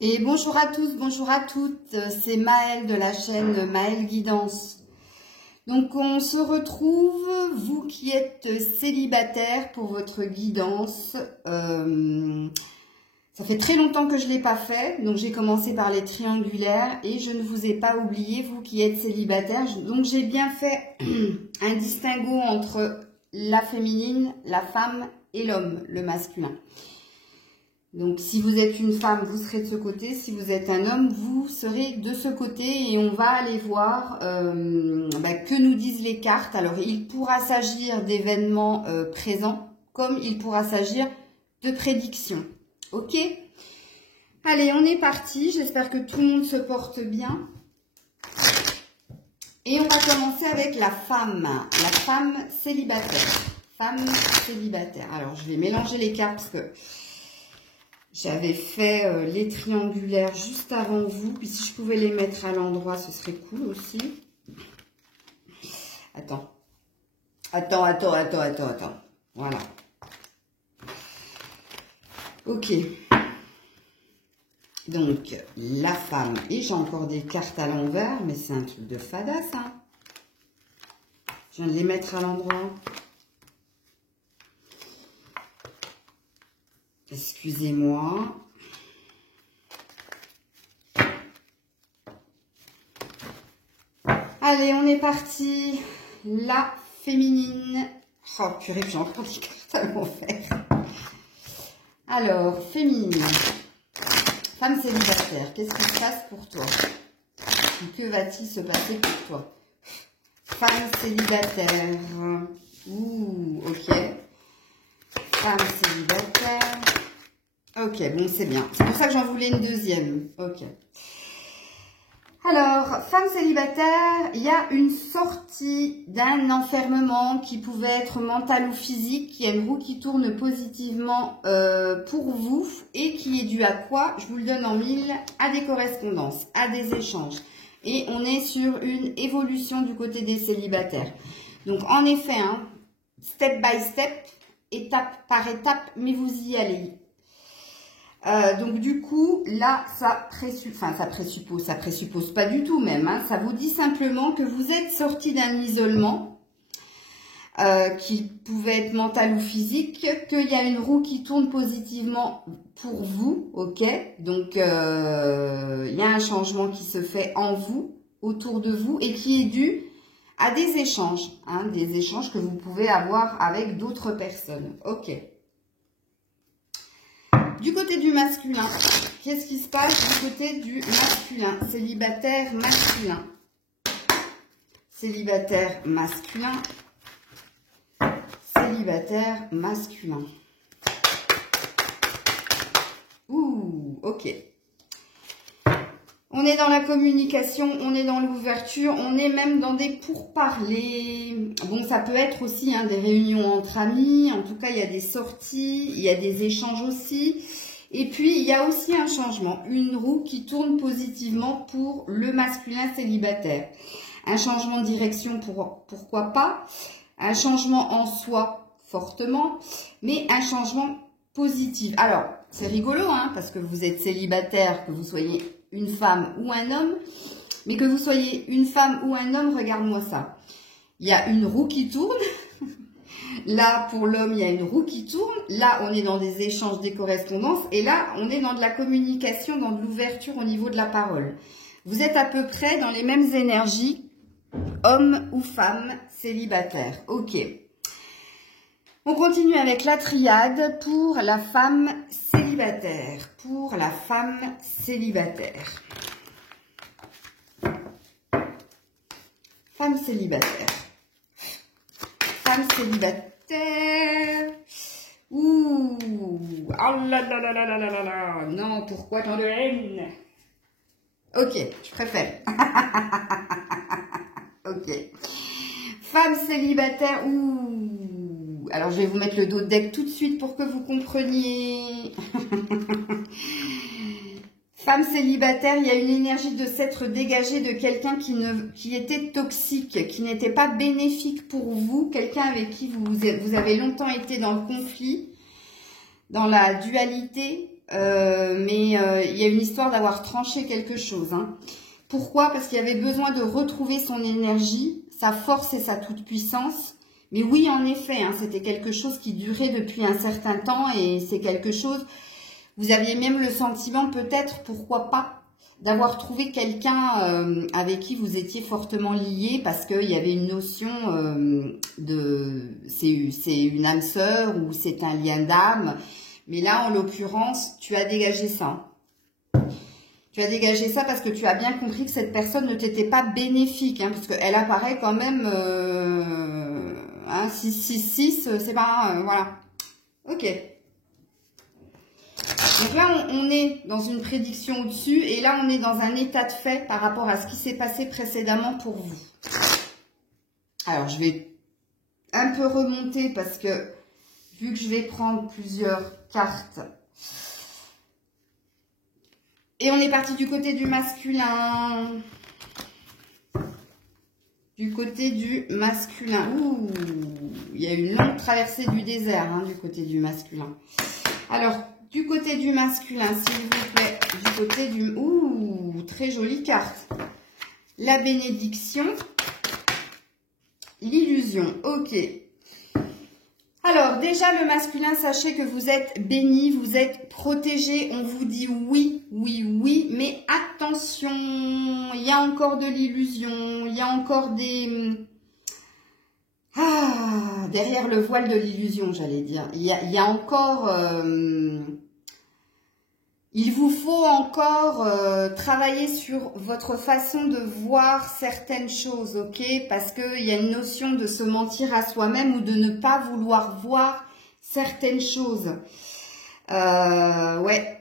Et bonjour à tous, bonjour à toutes, c'est Maëlle de la chaîne Maëlle Guidance. Donc on se retrouve, vous qui êtes célibataire, pour votre guidance. Ça fait très longtemps que je ne l'ai pas fait, donc j'ai commencé par les triangulaires et je ne vous ai pas oublié, vous qui êtes célibataire. Donc j'ai bien fait un distinguo entre la féminine, la femme et l'homme, le masculin. Donc, si vous êtes une femme, vous serez de ce côté. Si vous êtes un homme, vous serez de ce côté. Et on va aller voir que nous disent les cartes. Alors, il pourra s'agir d'événements présents, comme il pourra s'agir de prédictions. Ok? Allez, on est parti. J'espère que tout le monde se porte bien. Et on va commencer avec la femme célibataire. Femme célibataire. Alors, je vais mélanger les cartes parce que j'avais fait les triangulaires juste avant vous. Puis si je pouvais les mettre à l'endroit, ce serait cool aussi. Attends. Voilà. Ok. Donc, la femme. Et j'ai encore des cartes à l'envers, mais c'est un truc de fada, ça. Je viens de les mettre à l'endroit. Excusez-moi. Allez, on est parti. La féminine. Oh, purée, j'ai encore des cartes à l'envers. Alors, féminine. Femme célibataire, qu'est-ce qui se passe pour toi? Que va-t-il se passer pour toi? Femme célibataire. Ouh, ok. Femme célibataire. Ok, bon, c'est bien. C'est pour ça que j'en voulais une deuxième. Ok. Alors, femme célibataire, il y a une sortie d'un enfermement qui pouvait être mental ou physique. Il y a une roue qui tourne positivement pour vous et qui est due à quoi? Je vous le donne en mille, à des correspondances, à des échanges. Et on est sur une évolution du côté des célibataires. Donc, en effet, hein, step by step, étape par étape, mais vous y allez. Donc du coup, là, ça présuppose pas du tout même. Hein, ça vous dit simplement que vous êtes sorti d'un isolement qui pouvait être mental ou physique, qu'il y a une roue qui tourne positivement pour vous, ok? Donc il y a un changement qui se fait en vous, autour de vous, et qui est dû à des échanges, hein, des échanges que vous pouvez avoir avec d'autres personnes, ok? Du côté du masculin, qu'est-ce qui se passe du côté du masculin? Célibataire masculin. Célibataire masculin. Célibataire masculin. Ouh, ok. On est dans la communication, on est dans l'ouverture, on est même dans des pourparlers. Bon, ça peut être aussi hein, des réunions entre amis. En tout cas, il y a des sorties, il y a des échanges aussi. Et puis, il y a aussi un changement, une roue qui tourne positivement pour le masculin célibataire. Un changement de direction, pourquoi pas. Un changement en soi, fortement. Mais un changement positif. Alors, c'est rigolo, hein, parce que vous êtes célibataire, que vous soyez une femme ou un homme, mais que vous soyez une femme ou un homme, regarde-moi ça. Il y a une roue qui tourne. Là, pour l'homme, il y a une roue qui tourne. Là, on est dans des échanges, des correspondances. Et là, on est dans de la communication, dans de l'ouverture au niveau de la parole. Vous êtes à peu près dans les mêmes énergies, homme ou femme, célibataire. Ok. On continue avec la triade pour la femme célibataire. Pour la femme célibataire. Femme célibataire. Femme célibataire. Ouh. Oh là là là là là là là là. Non, pourquoi tant de haine? Ok, je préfère. Ok. Femme célibataire. Ouh. Alors, je vais vous mettre le dos de deck tout de suite pour que vous compreniez. Femme célibataire, il y a une énergie de s'être dégagée de quelqu'un qui était toxique, qui n'était pas bénéfique pour vous, quelqu'un avec qui vous avez longtemps été dans le conflit, dans la dualité, mais il y a une histoire d'avoir tranché quelque chose. Hein. Pourquoi? Parce qu'il y avait besoin de retrouver son énergie, sa force et sa toute-puissance. Mais oui, en effet, hein, c'était quelque chose qui durait depuis un certain temps et c'est quelque chose... Vous aviez même le sentiment peut-être, pourquoi pas, d'avoir trouvé quelqu'un avec qui vous étiez fortement lié parce qu'il y avait une notion de... C'est une âme sœur ou c'est un lien d'âme. Mais là, en l'occurrence, tu as dégagé ça. Tu as dégagé ça parce que tu as bien compris que cette personne ne t'était pas bénéfique. Hein, parce qu'elle apparaît quand même... 666, c'est pas... voilà. Ok. Donc là, on est dans une prédiction au-dessus et là, on est dans un état de fait par rapport à ce qui s'est passé précédemment pour vous. Alors, je vais un peu remonter parce que vu que je vais prendre plusieurs cartes. Et on est parti du côté du masculin. Du côté du masculin. Ouh, il y a une longue traversée du désert hein, du côté du masculin. Alors, du côté du masculin, s'il vous plaît, du côté du... Ouh, très jolie carte. La bénédiction. L'illusion, ok. Alors, déjà, le masculin, sachez que vous êtes béni, vous êtes protégé. On vous dit oui, oui, oui. Mais attention, il y a encore de l'illusion. Il y a encore des... Ah, derrière le voile de l'illusion, j'allais dire. Il y a encore... Il vous faut encore travailler sur votre façon de voir certaines choses, ok? Parce qu'il y a une notion de se mentir à soi-même ou de ne pas vouloir voir certaines choses. Ouais.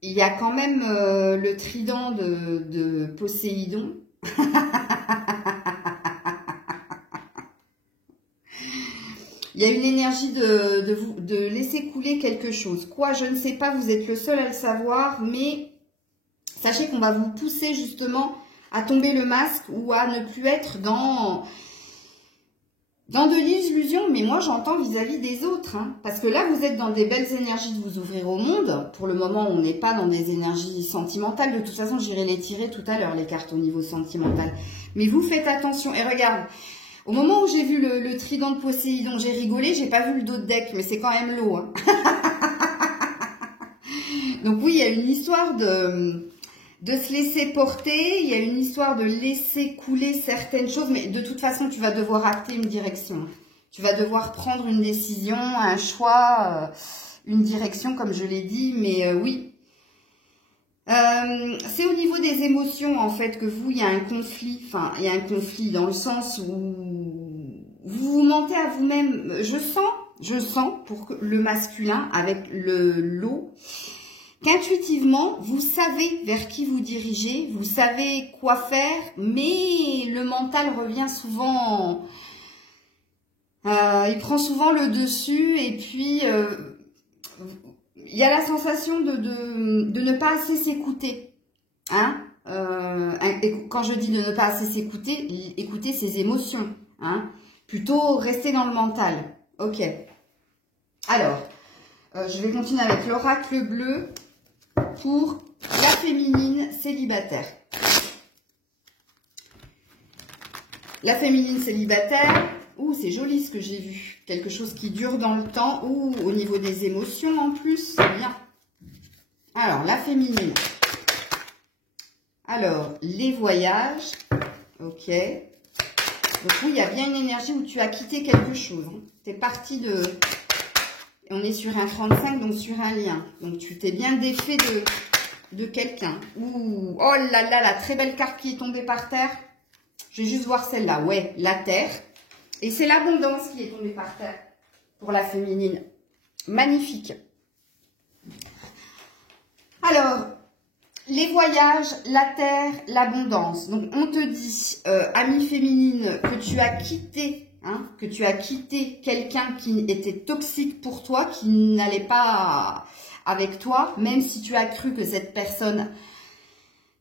Il y a quand même le trident de Poséidon. Il y a une énergie de laisser couler quelque chose. Quoi, je ne sais pas, vous êtes le seul à le savoir, mais sachez qu'on va vous pousser justement à tomber le masque ou à ne plus être dans de l'illusion. Mais moi, j'entends vis-à-vis des autres. Hein, parce que là, vous êtes dans des belles énergies de vous ouvrir au monde. Pour le moment, on n'est pas dans des énergies sentimentales. De toute façon, j'irai les tirer tout à l'heure, les cartes au niveau sentimental. Mais vous faites attention. Et regarde... Au moment où j'ai vu le trident de Poséidon, j'ai rigolé, j'ai pas vu le dos de deck, mais c'est quand même l'eau. Hein. Donc oui, il y a une histoire de se laisser porter, il y a une histoire de laisser couler certaines choses, mais de toute façon, tu vas devoir acter une direction. Tu vas devoir prendre une décision, un choix, une direction, comme je l'ai dit, mais oui. C'est au niveau des émotions, en fait, que vous, il y a un conflit. Enfin, il y a un conflit dans le sens où vous vous mentez à vous-même. Je sens, pour le masculin, avec l'eau, qu'intuitivement, vous savez vers qui vous dirigez, vous savez quoi faire, mais le mental revient souvent... il prend souvent le dessus et puis... il y a la sensation de ne pas assez s'écouter. Hein quand je dis de ne pas assez s'écouter, écouter ses émotions. Hein, plutôt rester dans le mental. Ok. Alors, je vais continuer avec l'oracle bleu pour la féminine célibataire. La féminine célibataire... Ouh, c'est joli ce que j'ai vu. Quelque chose qui dure dans le temps. Ouh, au niveau des émotions en plus, c'est bien. Alors, la féminine. Alors, les voyages. Ok. Donc oui, il y a bien une énergie où tu as quitté quelque chose. Hein. Tu es parti de... On est sur un 35, donc sur un lien. Donc tu t'es bien défait de quelqu'un. Ouh, oh là là, la très belle carte qui est tombée par terre. Je vais juste voir celle-là. Ouais, la terre. Et c'est l'abondance qui est tombée par terre pour la féminine. Magnifique. Alors, les voyages, la terre, l'abondance. Donc, on te dit, amie féminine, que tu as quitté, hein, quelqu'un qui était toxique pour toi, qui n'allait pas avec toi, même si tu as cru que cette personne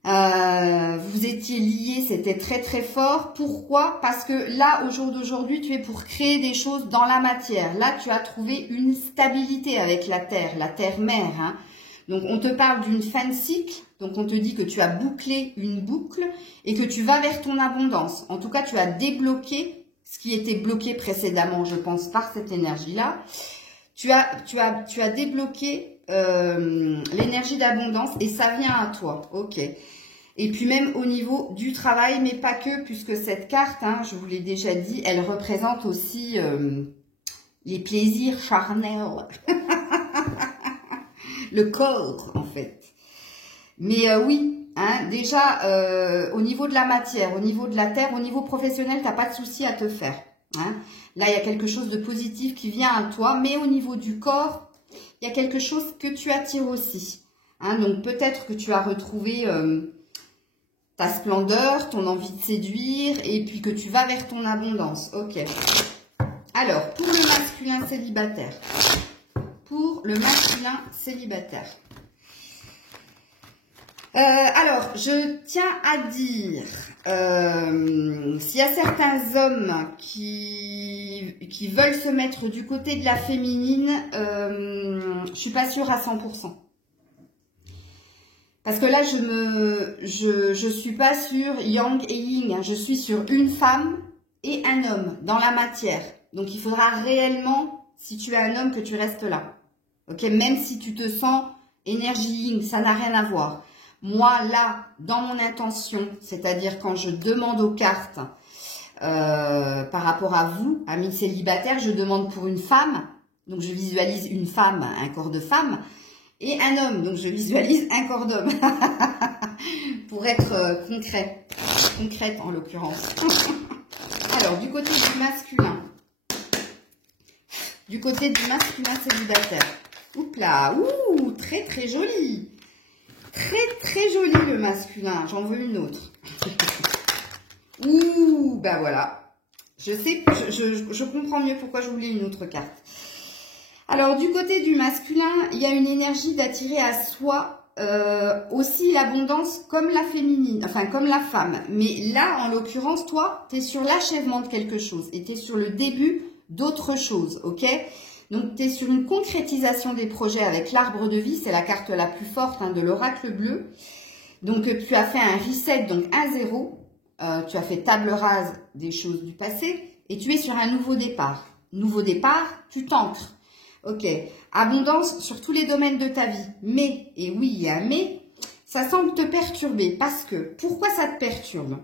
Vous étiez liés, c'était très très fort. Pourquoi? Parce que là, au jour d'aujourd'hui, tu es pour créer des choses dans la matière. Là, tu as trouvé une stabilité avec la terre mère. Hein. Donc, on te parle d'une fin de cycle. Donc, on te dit que tu as bouclé une boucle et que tu vas vers ton abondance. En tout cas, tu as débloqué ce qui était bloqué précédemment, je pense, par cette énergie-là. Tu as débloqué l'énergie d'abondance et ça vient à toi. Ok. Et puis même au niveau du travail, mais pas que, puisque cette carte, hein, je vous l'ai déjà dit, elle représente aussi les plaisirs charnels. Le corps, en fait. Mais oui, hein, déjà, au niveau de la matière, au niveau de la terre, au niveau professionnel, tu n'as pas de souci à te faire. Hein. Là, il y a quelque chose de positif qui vient à toi, mais au niveau du corps, il y a quelque chose que tu attires aussi. Hein. Donc, peut-être que tu as retrouvé ta splendeur, ton envie de séduire, et puis que tu vas vers ton abondance. Ok. Alors, pour le masculin célibataire. Pour le masculin célibataire. Alors, je tiens à dire, s'il y a certains hommes qui veulent se mettre du côté de la féminine, je suis pas sûre à 100%. Parce que là, je suis pas sur yang et yin, hein. Je suis sur une femme et un homme dans la matière. Donc, il faudra réellement, si tu es un homme, que tu restes là. Ok, même si tu te sens énergie yin, ça n'a rien à voir. Moi, là, dans mon intention, c'est-à-dire quand je demande aux cartes par rapport à vous, amis célibataires, je demande pour une femme. Donc, je visualise une femme, un corps de femme. Et un homme, donc je visualise un corps d'homme. Pour être concrète en l'occurrence. Alors, du côté du masculin. Du côté du masculin célibataire. Oups là, ouh, très très joli. Très très joli le masculin, j'en veux une autre. Ouh, bah voilà. Je sais, je comprends mieux pourquoi je voulais une autre carte. Alors, du côté du masculin, il y a une énergie d'attirer à soi aussi l'abondance comme la féminine, enfin comme la femme. Mais là, en l'occurrence, toi, tu es sur l'achèvement de quelque chose et tu es sur le début d'autre chose, ok? Donc, tu es sur une concrétisation des projets avec l'arbre de vie, c'est la carte la plus forte hein, de l'oracle bleu. Donc, tu as fait un reset, donc 1-0, tu as fait table rase des choses du passé et tu es sur un nouveau départ. Nouveau départ, tu t'ancres. Ok, abondance sur tous les domaines de ta vie. Mais, et oui, il y a un mais, ça semble te perturber. Parce que, pourquoi ça te perturbe?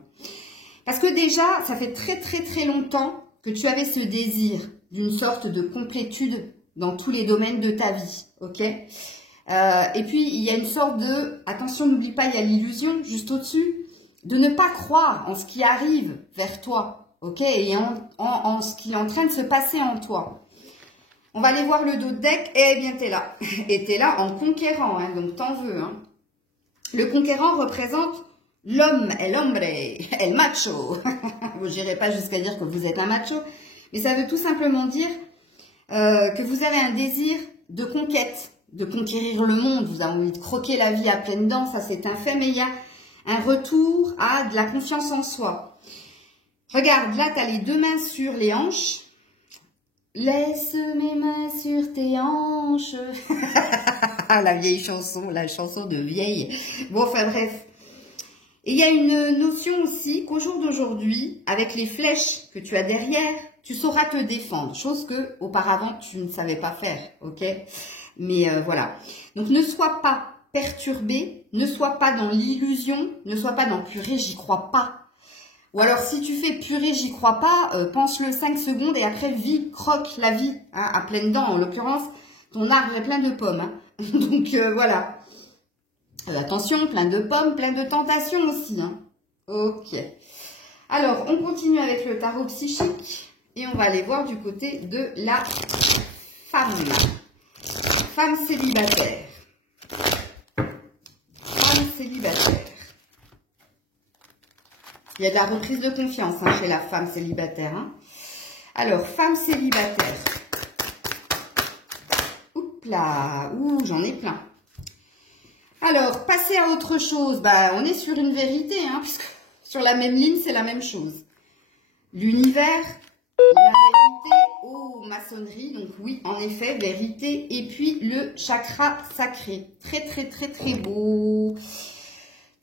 Parce que déjà, ça fait très très très longtemps que tu avais ce désir d'une sorte de complétude dans tous les domaines de ta vie. Ok, et puis, il y a une sorte de, attention, n'oublie pas, il y a l'illusion juste au-dessus, de ne pas croire en ce qui arrive vers toi. Ok, et en ce qui est en train de se passer en toi. On va aller voir le dos de deck. Eh bien, t'es là. Et t'es là en conquérant, hein, donc t'en veux. Hein. Le conquérant représente l'homme, el hombre, el macho. Je n'irai pas jusqu'à dire que vous êtes un macho, mais ça veut tout simplement dire que vous avez un désir de conquête, de conquérir le monde. Vous avez envie de croquer la vie à pleines dents, ça c'est un fait, mais il y a un retour à de la confiance en soi. Regarde, là, tu as les deux mains sur les hanches. Laisse mes mains sur tes hanches. La vieille chanson, la chanson de vieille. Bon, enfin bref. Et il y a une notion aussi qu'au jour d'aujourd'hui, avec les flèches que tu as derrière, tu sauras te défendre. Chose que auparavant tu ne savais pas faire, ok? Mais voilà. Donc ne sois pas perturbé, ne sois pas dans l'illusion, ne sois pas dans purée, j'y crois pas. Ou alors, si tu fais purée, j'y crois pas, pense-le 5 secondes et après, vis, croque la vie, hein, à pleines dents. En l'occurrence, ton arbre est plein de pommes. Hein. Donc, voilà. Attention, plein de pommes, plein de tentations aussi. Hein. Ok. Alors, on continue avec le tarot psychique et on va aller voir du côté de la femme. Femme célibataire. Femme célibataire. Il y a de la reprise de confiance hein, chez la femme célibataire. Hein. Alors, femme célibataire. Oups là, ouh, j'en ai plein. Alors, passer à autre chose, bah, on est sur une vérité, hein, puisque sur la même ligne, c'est la même chose. L'univers, la vérité, oh, maçonnerie, donc oui, en effet, vérité, et puis le chakra sacré. Très, très, très, très beau.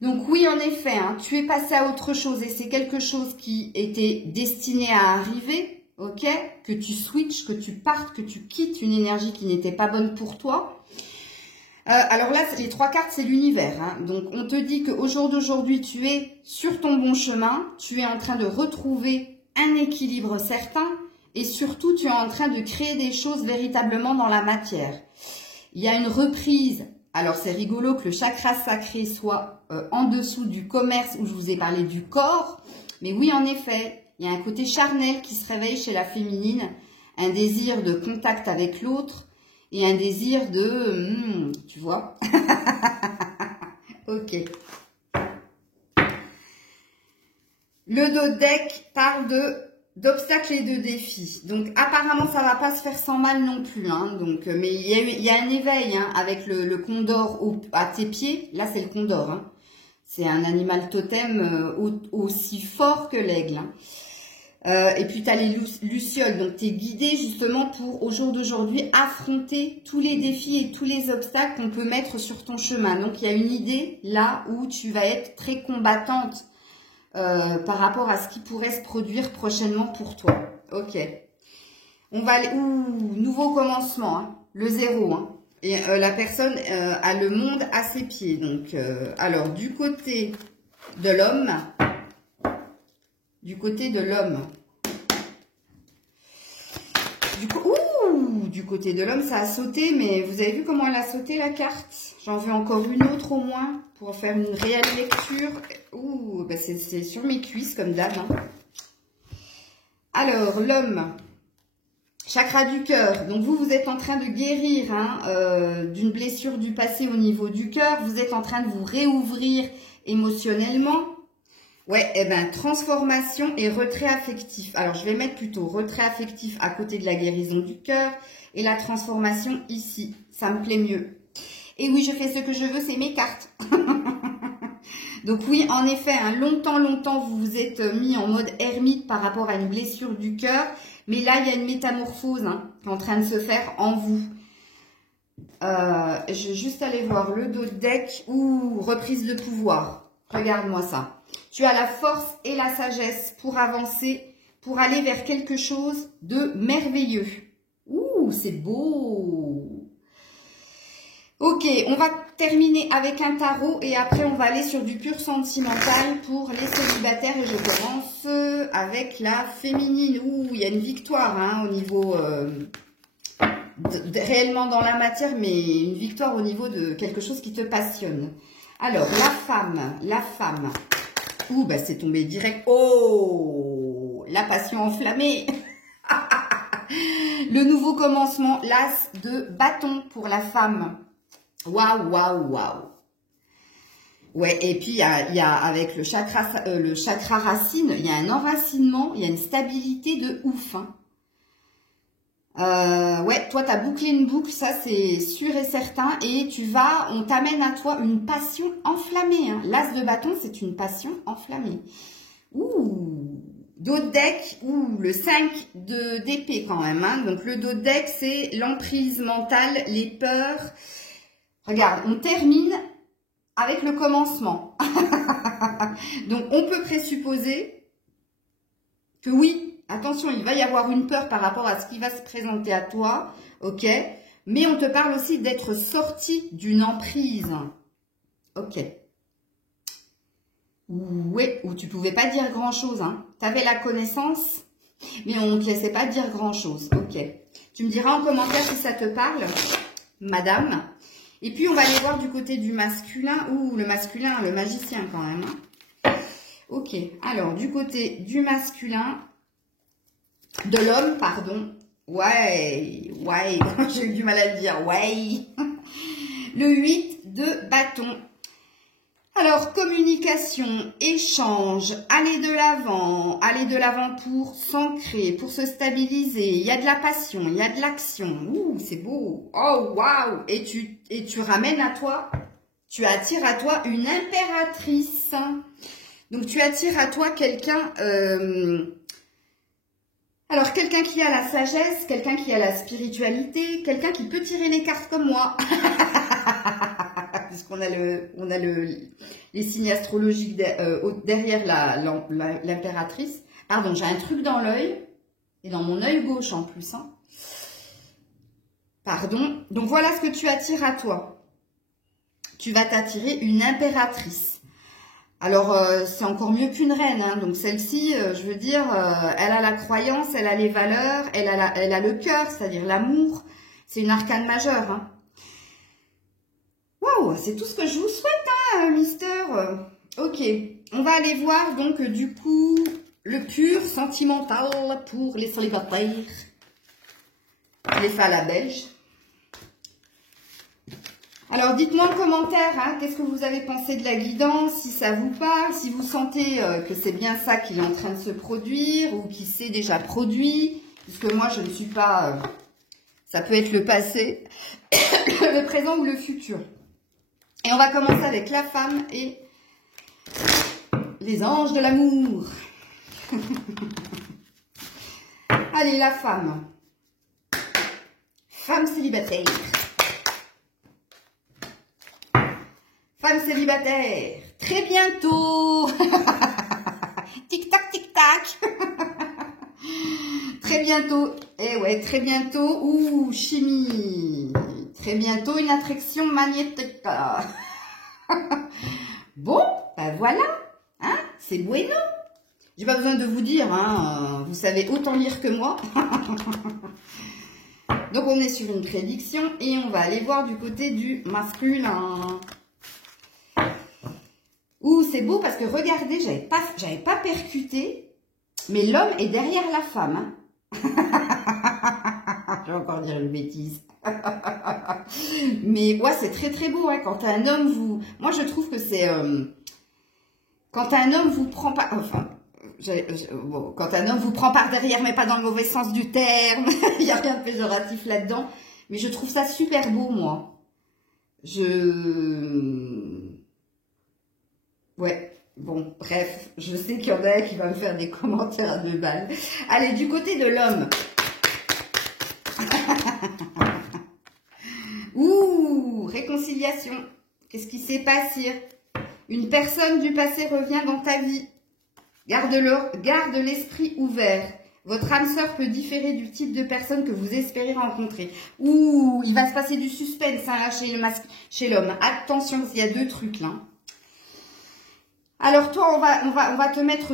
Donc oui, en effet, hein, tu es passé à autre chose et c'est quelque chose qui était destiné à arriver, ok? Que tu switches, que tu partes, que tu quittes une énergie qui n'était pas bonne pour toi. Alors là, les 3 cartes, c'est l'univers. Hein. Donc on te dit qu'au jour d'aujourd'hui, tu es sur ton bon chemin, tu es en train de retrouver un équilibre certain et surtout, tu es en train de créer des choses véritablement dans la matière. Il y a une reprise. Alors, c'est rigolo que le chakra sacré soit en dessous du commerce où je vous ai parlé du corps. Mais oui, en effet, il y a un côté charnel qui se réveille chez la féminine. Un désir de contact avec l'autre et un désir de... tu vois. Ok. Le dos de deck parle d'obstacles et de défis. Donc, apparemment, ça va pas se faire sans mal non plus. Hein. Donc, mais il y a un éveil hein, avec le condor à tes pieds. Là, c'est le condor. Hein. C'est un animal totem aussi fort que l'aigle. Hein. Et puis, tu as les lucioles. Donc, tu es guidé justement pour, au jour d'aujourd'hui, affronter tous les défis et tous les obstacles qu'on peut mettre sur ton chemin. Donc, il y a une idée là où tu vas être très combattante. Par rapport à ce qui pourrait se produire prochainement pour toi. Ok. On va aller... Ouh, nouveau commencement. Hein, le 0. Hein, et la personne a le monde à ses pieds. Donc, alors, du côté de l'homme. Du côté de l'homme. Du côté de l'homme, ça a sauté. Mais vous avez vu comment elle a sauté la carte? J'en veux encore une autre au moins pour faire une réelle lecture. Ouh, bah c'est sur mes cuisses comme d'hab. Hein. Alors, l'homme, chakra du cœur. Donc, vous êtes en train de guérir hein, d'une blessure du passé au niveau du cœur. Vous êtes en train de vous réouvrir émotionnellement. Ouais, eh ben, transformation et retrait affectif. Alors, je vais mettre plutôt retrait affectif à côté de la guérison du cœur et la transformation ici. Ça me plaît mieux. Et oui, je fais ce que je veux, c'est mes cartes. Donc oui, en effet, hein, longtemps, vous vous êtes mis en mode ermite par rapport à une blessure du cœur. Mais là, il y a une métamorphose hein, qui est en train de se faire en vous. Je vais juste aller voir le dos de deck. Ouh, reprise de pouvoir. Regarde-moi ça. Tu as la force et la sagesse pour avancer, pour aller vers quelque chose de merveilleux. Ouh, c'est beau. Ok, on va terminer avec un tarot et après on va aller sur du pur sentimental pour les célibataires et je commence avec la féminine. Ouh, il y a une victoire hein, au niveau réellement dans la matière, mais une victoire au niveau de quelque chose qui te passionne. Alors, la femme. Ouh, bah c'est tombé direct. Oh, la passion enflammée. Le nouveau commencement, l'as de bâton pour la femme. Waouh. Ouais, et puis il y a avec le chakra racine, il y a un enracinement, il y a une stabilité de ouf. Hein. Ouais, toi tu as bouclé une boucle, ça c'est sûr et certain. Et on t'amène à toi une passion enflammée. Hein. L'as de bâton, c'est une passion enflammée. Ouh, dos de deck, ouh, le 5 d'épée quand même. Hein. Donc le dos de deck, c'est l'emprise mentale, les peurs. Regarde, on termine avec le commencement. Donc, on peut présupposer que oui, attention, il va y avoir une peur par rapport à ce qui va se présenter à toi, ok? Mais on te parle aussi d'être sorti d'une emprise, ok? Oui, où tu pouvais pas dire grand-chose, hein? Tu avais la connaissance, mais on ne te laissait pas dire grand-chose, ok? Tu me diras en commentaire si ça te parle, madame. Et puis, on va aller voir du côté du masculin. Ouh, le masculin, le magicien quand même. Hein. Ok, alors, du côté du masculin, de l'homme, pardon. Ouais, j'ai eu du mal à le dire. Ouais. Le 8 de bâton. Alors, communication, échange, aller de l'avant pour s'ancrer, pour se stabiliser. Il y a de la passion, il y a de l'action. Ouh, c'est beau. Oh, waouh. Et tu ramènes à toi tu attires à toi une impératrice. Donc, tu attires à toi quelqu'un... alors, quelqu'un qui a la sagesse, quelqu'un qui a la spiritualité, quelqu'un qui peut tirer les cartes comme moi. Puisqu'on a les signes astrologiques derrière l'impératrice. Pardon, j'ai un truc dans l'œil. Et dans mon œil gauche en plus. Hein. Pardon. Donc, voilà ce que tu attires à toi. Tu vas t'attirer une impératrice. Alors, c'est encore mieux qu'une reine. Hein. Donc, celle-ci, je veux dire, elle a la croyance, elle a les valeurs, elle a le cœur, c'est-à-dire l'amour. C'est une arcane majeure. Hein. Waouh, c'est tout ce que je vous souhaite, hein, Mister. Ok, on va aller voir, donc, du coup, le pur sentimental pour les célibataires. Les Fala belges. Alors, dites-moi en commentaire, hein, qu'est-ce que vous avez pensé de la guidance, si ça vous parle, si vous sentez que c'est bien ça qui est en train de se produire ou qui s'est déjà produit, puisque moi, je ne suis pas... ça peut être le passé, le présent ou le futur. Et on va commencer avec la femme et les anges de l'amour. Allez, la femme. Femme célibataire. Femme célibataire, très bientôt. Tic-tac, tic-tac. Très bientôt. Eh ouais, très bientôt. Ouh, chimie. Très bientôt, une attraction magnétique. Bon, ben voilà. Hein, c'est bueno. J'ai pas besoin de vous dire. Hein, vous savez autant lire que moi. Donc, on est sur une prédiction et on va aller voir du côté du masculin. Ouh, c'est beau parce que regardez, j'avais pas percuté, mais l'homme est derrière la femme. Hein. Je vais encore dire une bêtise. Mais ouais, c'est très très beau. Hein, quand un homme vous... Moi, je trouve que c'est... quand un homme vous prend pas... Enfin, bon, quand un homme vous prend par derrière, mais pas dans le mauvais sens du terme. Il n'y a rien de péjoratif là-dedans. Mais je trouve ça super beau, moi. Ouais, bon, bref, je sais qu'il y en a qui va me faire des commentaires à 2 balles. Allez, du côté de l'homme. Ouh, réconciliation. Qu'est-ce qui s'est passé? Une personne du passé revient dans ta vie. Garde l'esprit ouvert. Votre âme sœur peut différer du type de personne que vous espérez rencontrer. Ouh, il va se passer du suspense hein, là, chez l'homme. Attention, il y a 2 trucs là. Alors toi, on va te mettre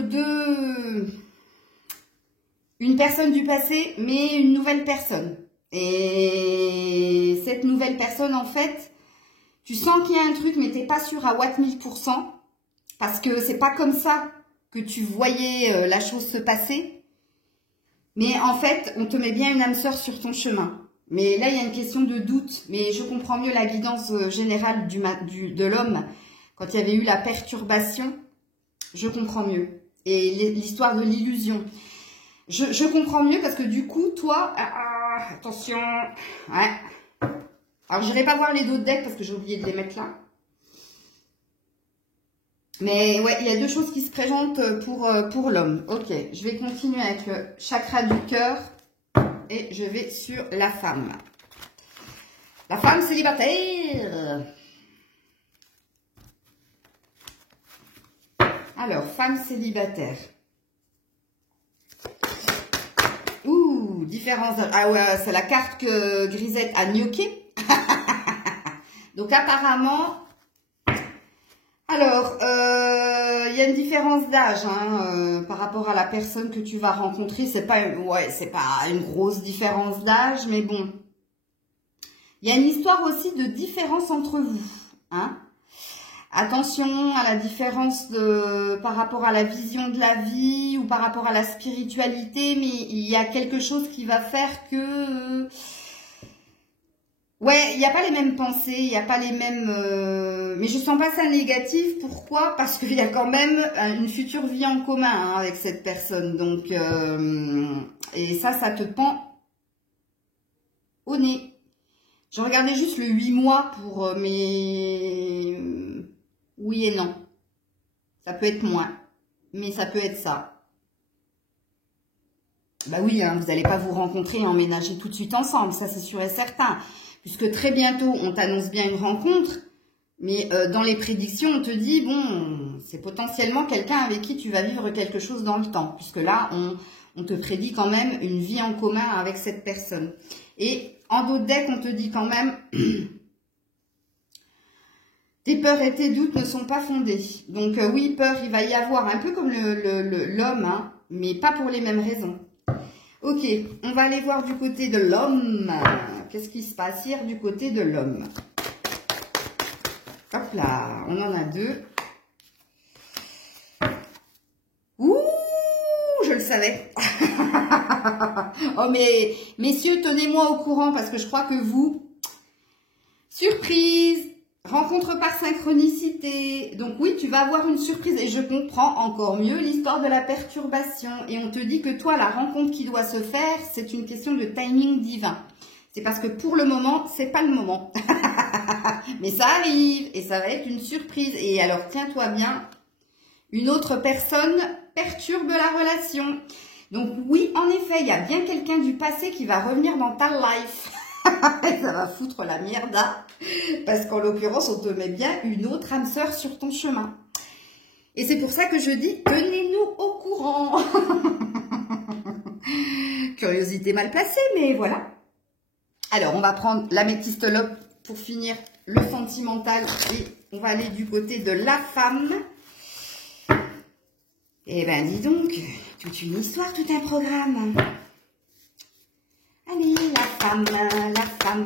une personne du passé, mais une nouvelle personne. Et cette nouvelle personne, en fait, tu sens qu'il y a un truc, mais t'es pas sûr à Watt 1000%, parce que c'est pas comme ça que tu voyais la chose se passer. Mais en fait, on te met bien une âme sœur sur ton chemin. Mais là, il y a une question de doute. Mais je comprends mieux la guidance générale de l'homme. Quand il y avait eu la perturbation, je comprends mieux. Et l'histoire de l'illusion. Je comprends mieux parce que du coup, toi... attention. Ouais. Alors, je n'irai pas voir les d'autres decks parce que j'ai oublié de les mettre là. Mais ouais, il y a 2 choses qui se présentent pour l'homme. Ok, je vais continuer avec le chakra du cœur. Et je vais sur la femme. La femme célibataire. Alors, femme célibataire. Ouh, différence. Ah ouais, c'est la carte que Grisette a gnoquée. Donc, apparemment... Alors, il y a une différence d'âge hein, par rapport à la personne que tu vas rencontrer. C'est pas une grosse différence d'âge, mais bon. Il y a une histoire aussi de différence entre vous. Hein. Attention à la différence par rapport à la vision de la vie ou par rapport à la spiritualité, mais il y a quelque chose qui va faire que... ouais, il n'y a pas les mêmes pensées, il n'y a pas les mêmes... Mais je sens pas ça négatif. Pourquoi? Parce qu'il y a quand même une future vie en commun hein, avec cette personne. Donc, et ça te pend au nez. Je regardais juste le 8 mois pour mes... Oui et non. Ça peut être moins, mais ça peut être ça. Bah oui, hein, vous n'allez pas vous rencontrer et emménager tout de suite ensemble, ça c'est sûr et certain. Puisque très bientôt, on t'annonce bien une rencontre, mais dans les prédictions, on te dit, bon, c'est potentiellement quelqu'un avec qui tu vas vivre quelque chose dans le temps. Puisque là, on te prédit quand même une vie en commun avec cette personne. Et en d'autres decks, on te dit quand même, tes peurs et tes doutes ne sont pas fondés. Donc oui, peur, il va y avoir, un peu comme l'homme, hein, mais pas pour les mêmes raisons. Ok, on va aller voir du côté de l'homme. Qu'est-ce qui se passe hier du côté de l'homme? Hop là, on en a deux. Ouh, je le savais. Oh mais, messieurs, tenez-moi au courant parce que je crois que vous... Surprise! Rencontre par synchronicité. Donc oui, tu vas avoir une surprise et je comprends encore mieux l'histoire de la perturbation. Et on te dit que toi, la rencontre qui doit se faire, c'est une question de timing divin. C'est parce que pour le moment, c'est pas le moment. Mais ça arrive et ça va être une surprise. Et alors, tiens-toi bien, une autre personne perturbe la relation. Donc oui, en effet, il y a bien quelqu'un du passé qui va revenir dans ta life. Ça va foutre la merde, parce qu'en l'occurrence, on te met bien une autre âme sœur sur ton chemin. Et c'est pour ça que je dis, tenez-nous au courant. Curiosité mal placée, mais voilà. Alors, on va prendre l'améthystologue pour finir le sentimental et on va aller du côté de la femme. Eh ben, dis donc, toute une histoire, tout un programme. Allez, la femme, la femme.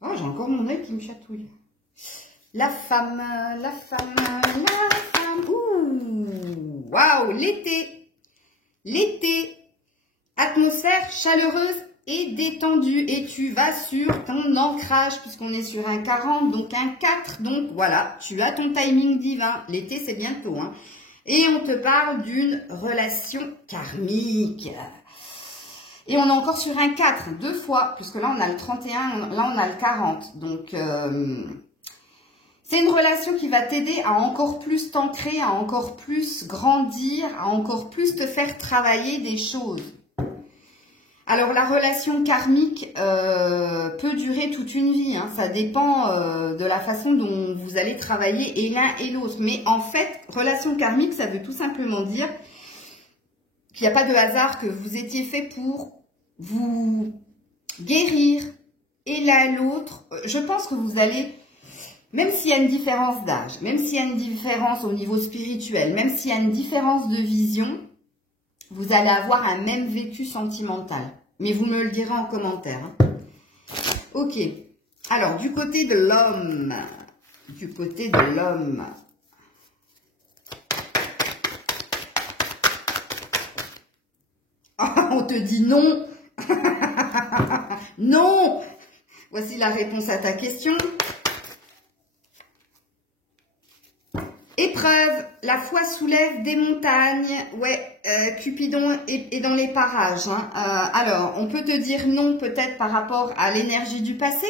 Oh, j'ai encore mon œil qui me chatouille. La femme, la femme, la femme. Ouh, waouh, l'été. L'été. Atmosphère chaleureuse et détendue. Et tu vas sur ton ancrage, puisqu'on est sur un 40, donc un 4. Donc voilà, tu as ton timing divin. L'été, c'est bientôt, hein. Et on te parle d'une relation karmique. Et on est encore sur un 4, deux fois, puisque là on a le 31, là on a le 40. Donc c'est une relation qui va t'aider à encore plus t'ancrer, à encore plus grandir, à encore plus te faire travailler des choses. Alors la relation karmique peut durer toute une vie, hein. Ça dépend de la façon dont vous allez travailler et l'un et l'autre. Mais en fait, relation karmique, ça veut tout simplement dire qu'il n'y a pas de hasard, que vous étiez fait pour vous guérir et l'un et l'autre. Je pense que vous allez, même s'il y a une différence d'âge, même s'il y a une différence au niveau spirituel, même s'il y a une différence de vision, vous allez avoir un même vécu sentimental. Mais vous me le direz en commentaire. Hein. Ok. Alors, du côté de l'homme. Du côté de l'homme. Oh, on te dit non. Non. Voici la réponse à ta question. Épreuve, la foi soulève des montagnes. Ouais, Cupidon est dans les parages. Hein. Alors, on peut te dire non peut-être par rapport à l'énergie du passé.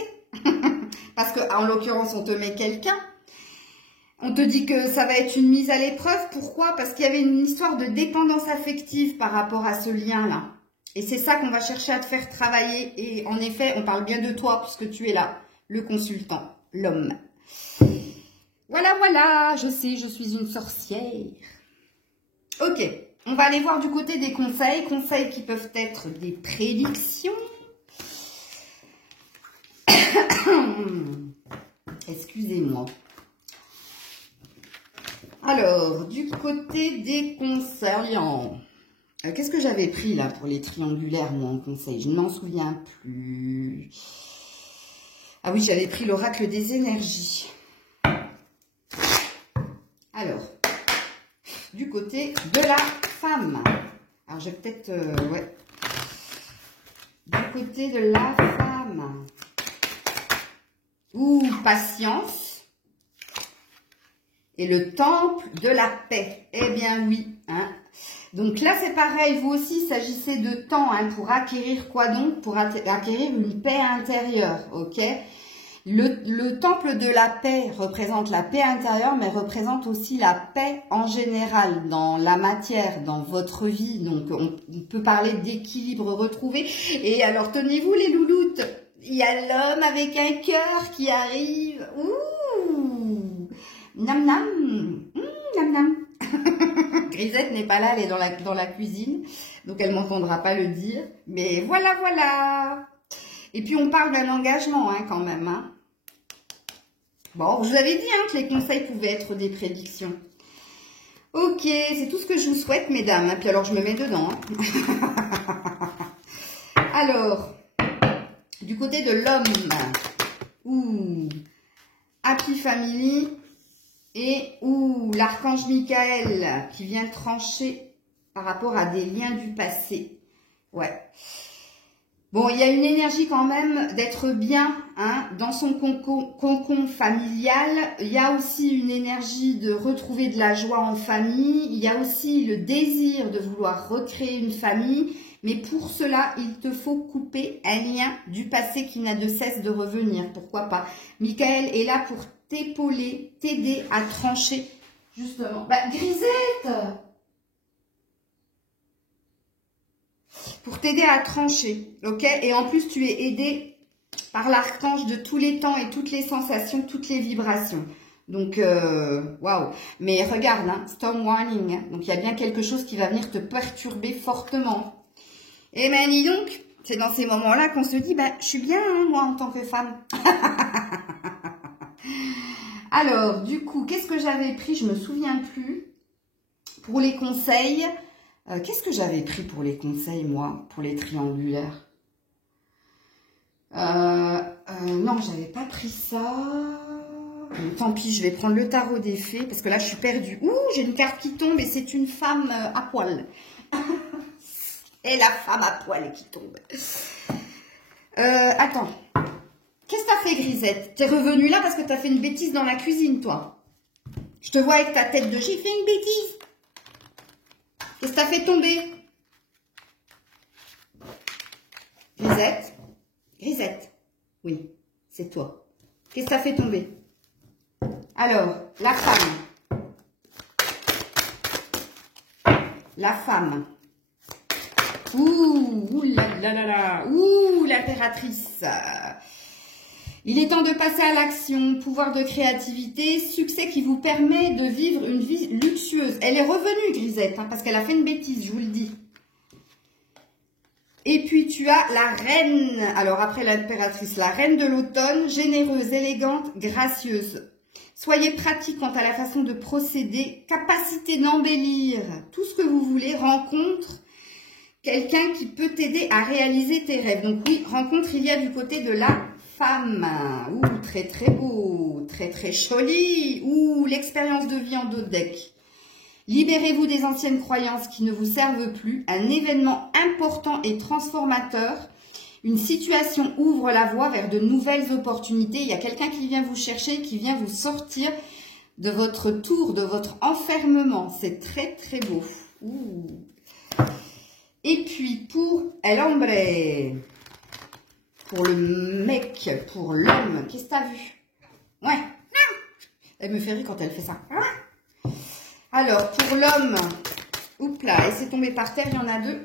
Parce que en l'occurrence, on te met quelqu'un. On te dit que ça va être une mise à l'épreuve. Pourquoi? Parce qu'il y avait une histoire de dépendance affective par rapport à ce lien-là. Et c'est ça qu'on va chercher à te faire travailler. Et en effet, on parle bien de toi puisque tu es là, le consultant, l'homme. Voilà, voilà, je sais, je suis une sorcière. Ok, on va aller voir du côté des conseils. Conseils qui peuvent être des prédictions. Excusez-moi. Alors, du côté des conseils, qu'est-ce que j'avais pris là pour les triangulaires, moi, en conseil? Je ne m'en souviens plus. Ah oui, j'avais pris l'oracle des énergies. Alors, du côté de la femme. Alors, j'ai peut-être... ouais. Du côté de la femme. Ouh, patience. Et le temple de la paix. Eh bien, oui. Hein. Donc là, c'est pareil, vous aussi, il s'agissait de temps hein, pour acquérir quoi donc? Pour acquérir une paix intérieure, ok? Le temple de la paix représente la paix intérieure, mais représente aussi la paix en général dans la matière, dans votre vie. Donc, on peut parler d'équilibre retrouvé. Et alors, tenez-vous les louloutes, il y a l'homme avec un cœur qui arrive. Ouh, nam nam, nam nam. Grisette n'est pas là, elle est dans la cuisine, donc elle m'entendra pas le dire. Mais voilà, voilà. Et puis, on parle d'un engagement hein, quand même, hein. Bon, je vous avais dit hein, que les conseils pouvaient être des prédictions. Ok, c'est tout ce que je vous souhaite, mesdames. Et puis alors, je me mets dedans. Hein. Alors, du côté de l'homme, Happy Family et l'archange Michael qui vient trancher par rapport à des liens du passé. Ouais. Bon, il y a une énergie quand même d'être bien hein, dans son cocon familial. Il y a aussi une énergie de retrouver de la joie en famille. Il y a aussi le désir de vouloir recréer une famille. Mais pour cela, il te faut couper un lien du passé qui n'a de cesse de revenir. Pourquoi pas? Michael est là pour t'épauler, t'aider à trancher. Justement. Bah, Grisette! Pour t'aider à trancher, ok? Et en plus, tu es aidé par l'archange de tous les temps et toutes les sensations, toutes les vibrations. Donc, waouh! Mais regarde, hein, storm warning. Donc, il y a bien quelque chose qui va venir te perturber fortement. Et ben, dis donc, c'est dans ces moments-là qu'on se dit, ben, je suis bien, hein, moi, en tant que femme. Alors, du coup, qu'est-ce que j'avais pris? Je me souviens plus. Pour les conseils... qu'est-ce que j'avais pris pour les conseils, moi, pour les triangulaires? Non, j'avais pas pris ça. Tant pis, je vais prendre le tarot des fées, parce que là, je suis perdue. Ouh, j'ai une carte qui tombe et c'est une femme à poil. Et la femme à poil qui tombe. Attends. Qu'est-ce que t'as fait, Grisette? T'es revenue là parce que t'as fait une bêtise dans la cuisine, toi. Je te vois avec ta tête de « j'ai fait une bêtise ». Qu'est-ce que t'as fait tomber? Grisette? Grisette? Oui, c'est toi. Qu'est-ce que t'as fait tomber? Alors, la femme. La femme. Ouh là là là là. Ouh, l'impératrice. Il est temps de passer à l'action, pouvoir de créativité, succès qui vous permet de vivre une vie luxueuse. Elle est revenue, Grisette, hein, parce qu'elle a fait une bêtise, je vous le dis. Et puis, tu as la reine. Alors, après l'impératrice, la reine de l'automne, généreuse, élégante, gracieuse. Soyez pratique quant à la façon de procéder, capacité d'embellir tout ce que vous voulez, rencontre quelqu'un qui peut t'aider à réaliser tes rêves. Donc oui, rencontre, il y a du côté de la femme. Ouh, très très beau, très très joli. Ouh, l'expérience de vie en dos de deck. Libérez-vous des anciennes croyances qui ne vous servent plus. Un événement important et transformateur. Une situation ouvre la voie vers de nouvelles opportunités. Il y a quelqu'un qui vient vous chercher, qui vient vous sortir de votre tour, de votre enfermement. C'est très très beau. Ouh. Et puis pour El Hombre, pour le mec, pour l'homme, qu'est-ce que t'as vu? Ouais. Elle me fait rire quand elle fait ça. Alors, pour l'homme, oups là, elle s'est tombée par terre, il y en a deux.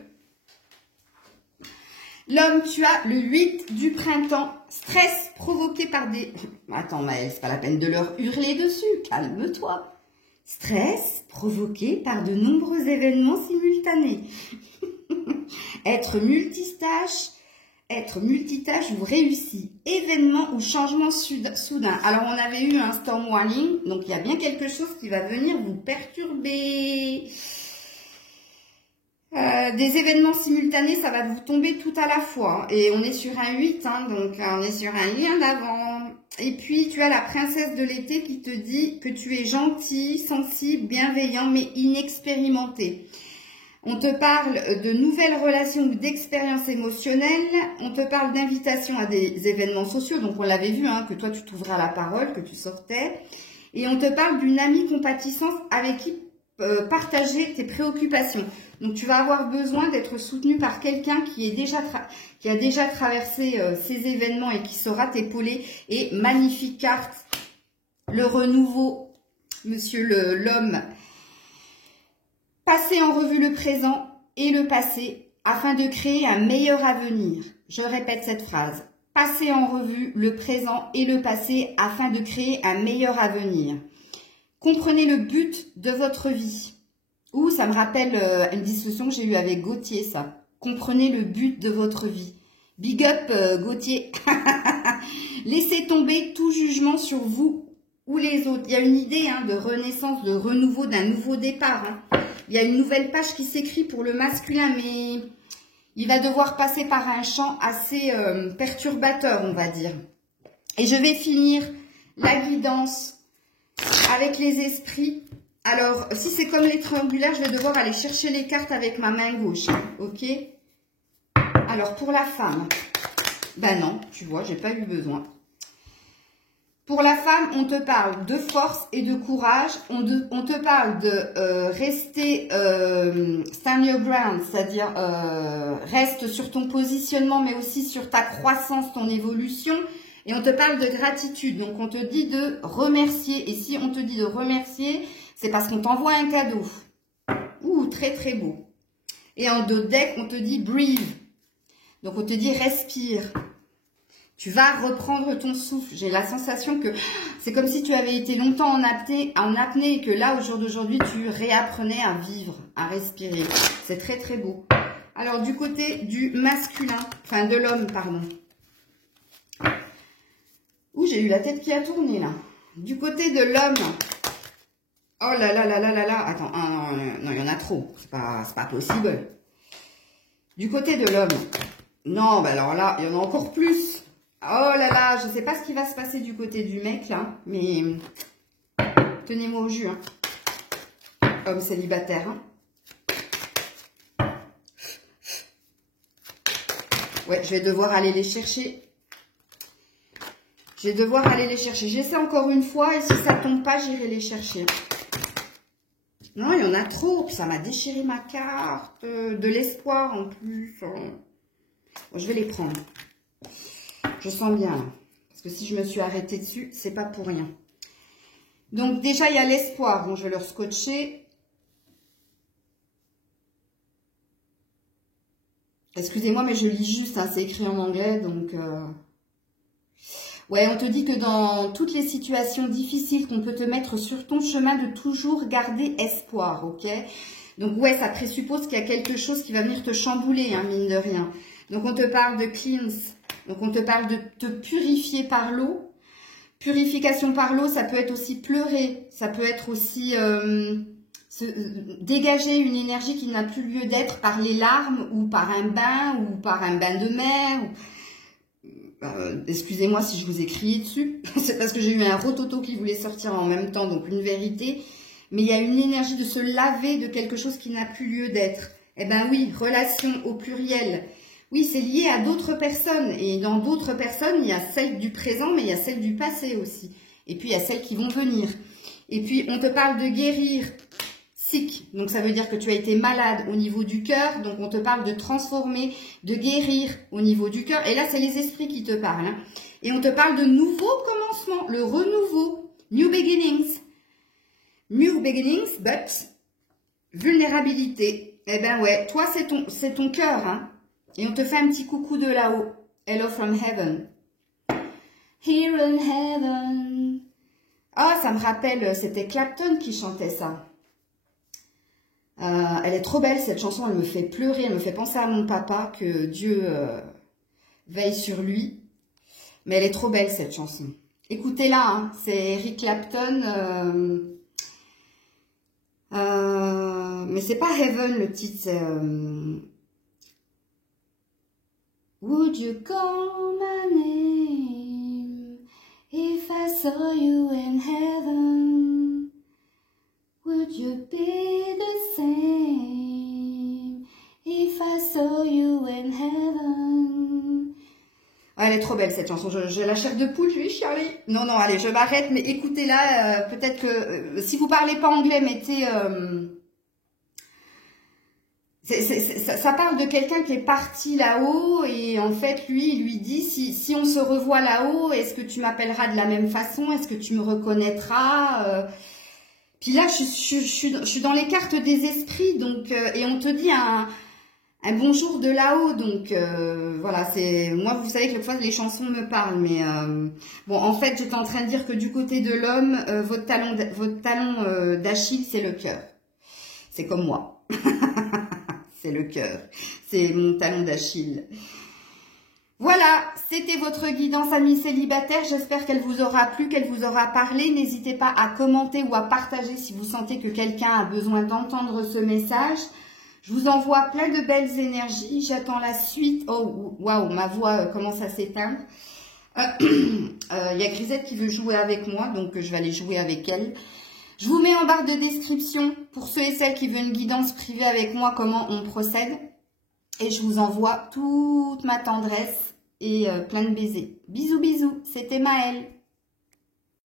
L'homme, tu as le 8 du printemps. Stress provoqué par des... Attends, Maëlle, c'est pas la peine de leur hurler dessus. Calme-toi. Stress provoqué par de nombreux événements simultanés. Être multitâche vous réussit. Événement ou changement soudain. Alors, on avait eu un storm warning. Donc, il y a bien quelque chose qui va venir vous perturber. Des événements simultanés, ça va vous tomber tout à la fois. Et on est sur un 8, hein, donc on est sur un lien d'avant. Et puis, tu as la princesse de l'été qui te dit que tu es gentil, sensible, bienveillant, mais inexpérimenté. On te parle de nouvelles relations ou d'expériences émotionnelles. On te parle d'invitation à des événements sociaux. Donc, on l'avait vu, hein, que toi, tu t'ouvrais à la parole, que tu sortais. Et on te parle d'une amie compatissante avec qui partager tes préoccupations. Donc tu vas avoir besoin d'être soutenu par quelqu'un qui a déjà traversé ces événements et qui saura t'épauler. Et magnifique carte, le renouveau, monsieur l'homme. Passez en revue le présent et le passé afin de créer un meilleur avenir. Je répète cette phrase. Passez en revue le présent et le passé afin de créer un meilleur avenir. Comprenez le but de votre vie. Ouh, ça me rappelle une discussion que j'ai eue avec Gauthier, ça. Comprenez le but de votre vie. Big up, Gauthier. Laissez tomber tout jugement sur vous ou les autres. Il y a une idée de renaissance, de renouveau, d'un nouveau départ. Il y a une nouvelle page qui s'écrit pour le masculin, mais il va devoir passer par un champ assez perturbateur, on va dire. Et je vais finir la guidance avec les esprits. Alors, si c'est comme les triangulaires, je vais devoir aller chercher les cartes avec ma main gauche. Ok? Alors, pour la femme, ben non, tu vois, j'ai pas eu besoin. Pour la femme, on te parle de force et de courage. On te parle de rester stand your ground, c'est-à-dire reste sur ton positionnement, mais aussi sur ta croissance, ton évolution. Et on te parle de gratitude. Donc, on te dit de remercier. Et si on te dit de remercier, c'est parce qu'on t'envoie un cadeau. Ouh, très très beau. Et en dos de deck, on te dit breathe. Donc, on te dit respire. Tu vas reprendre ton souffle. J'ai la sensation que c'est comme si tu avais été longtemps en apnée et que là, au jour d'aujourd'hui, tu réapprenais à vivre, à respirer. C'est très, très beau. Alors, du côté du masculin, enfin de l'homme, pardon. Ouh, j'ai eu la tête qui a tourné, là. Du côté de l'homme. Oh là là là là là là. Attends, non, il y en a trop. C'est pas possible. Du côté de l'homme. Non, bah alors là, il y en a encore plus. Oh là là, je ne sais pas ce qui va se passer du côté du mec, là, mais tenez-moi au jus. Homme célibataire. Ouais, je vais devoir aller les chercher. J'essaie encore une fois, et si ça tombe pas, j'irai les chercher. Non, il y en a trop, puis ça m'a déchiré ma carte. De l'espoir, en plus. Bon, je vais les prendre. Je sens bien, là. Parce que si je me suis arrêtée dessus, c'est pas pour rien. Donc, déjà, il y a l'espoir. Bon, je vais le scotcher. Excusez-moi, mais je lis juste. C'est écrit en anglais, donc... Ouais, on te dit que dans toutes les situations difficiles qu'on peut te mettre sur ton chemin, de toujours garder espoir, ok? Donc, ouais, ça présuppose qu'il y a quelque chose qui va venir te chambouler, mine de rien. Donc, on te parle de cleanse. Donc, on te parle de te purifier par l'eau. Purification par l'eau, ça peut être aussi pleurer. Ça peut être aussi dégager une énergie qui n'a plus lieu d'être par les larmes ou par un bain de mer. Excusez-moi si je vous ai crié dessus. C'est parce que j'ai eu un rototo qui voulait sortir en même temps, donc une vérité. Mais il y a une énergie de se laver de quelque chose qui n'a plus lieu d'être. Eh ben oui, relation au pluriel. Oui, c'est lié à d'autres personnes. Et dans d'autres personnes, il y a celles du présent, mais il y a celles du passé aussi. Et puis, il y a celles qui vont venir. Et puis, on te parle de guérir. Sick. Donc, ça veut dire que tu as été malade au niveau du cœur. Donc, on te parle de transformer, de guérir au niveau du cœur. Et là, c'est les esprits qui te parlent. Et on te parle de nouveaux commencements. Le renouveau. New beginnings. New beginnings, but vulnérabilité. Eh ben ouais, toi, c'est ton cœur, Et on te fait un petit coucou de là-haut. Hello from heaven. Here in heaven. Ah, ça me rappelle, c'était Clapton qui chantait ça. Elle est trop belle, cette chanson. Elle me fait pleurer, elle me fait penser à mon papa, que Dieu veille sur lui. Mais elle est trop belle, cette chanson. Écoutez-la, c'est Eric Clapton. Mais c'est pas Heaven, le titre, c'est... Would you call my name if I saw you in heaven? Would you be the same if I saw you in heaven? Elle est trop belle cette chanson. J'ai la chair de poule, je vais chialer. Non, non, allez, je m'arrête, mais écoutez-la. Peut-être que si vous parlez pas anglais, mettez... ça parle de quelqu'un qui est parti là-haut et en fait, lui, il lui dit, si on se revoit là-haut, est-ce que tu m'appelleras de la même façon? Est-ce que tu me reconnaîtras? Puis là, je suis dans les cartes des esprits, donc et on te dit un bonjour de là-haut, donc voilà, c'est moi, vous savez que des fois les chansons me parlent, mais bon, en fait, j'étais en train de dire que du côté de l'homme, votre talon d'Achille, c'est le cœur. C'est comme moi. C'est le cœur. C'est mon talon d'Achille. Voilà, c'était votre guidance amis célibataires. J'espère qu'elle vous aura plu, qu'elle vous aura parlé. N'hésitez pas à commenter ou à partager si vous sentez que quelqu'un a besoin d'entendre ce message. Je vous envoie plein de belles énergies. J'attends la suite. Oh, waouh, ma voix commence à s'éteindre. Il y a Grisette qui veut jouer avec moi, donc je vais aller jouer avec elle. Je vous mets en barre de description, pour ceux et celles qui veulent une guidance privée avec moi, comment on procède. Et je vous envoie toute ma tendresse et plein de baisers. Bisous, bisous. C'était Maëlle.